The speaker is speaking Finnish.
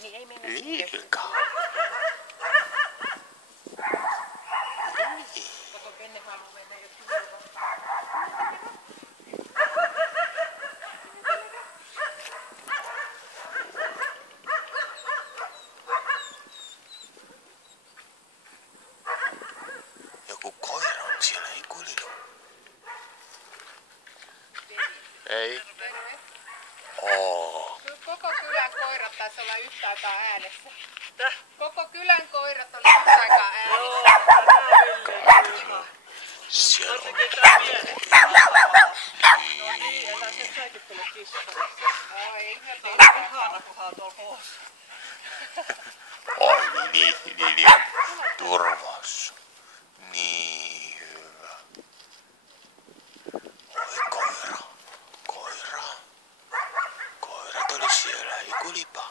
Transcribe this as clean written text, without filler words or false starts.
Pieni ei mennä Liika. Kato, Penne haluaa mennä jo tuolla. Joku koira on siellä, ei kuljuu. Ei. Oo. Koko kylän koirat taisi olla yhtä aikaa äänessä. Koko kylän koirat oli yhtä aikaa äänessä. Siellä on No niin, älä se säikyttele kissaa. Ai, Ihana, kun hän on tuolla koossa. Oi niin on turvassa. Niin hyvä. Oi koira. Koirat oli siellä, ei kulipa.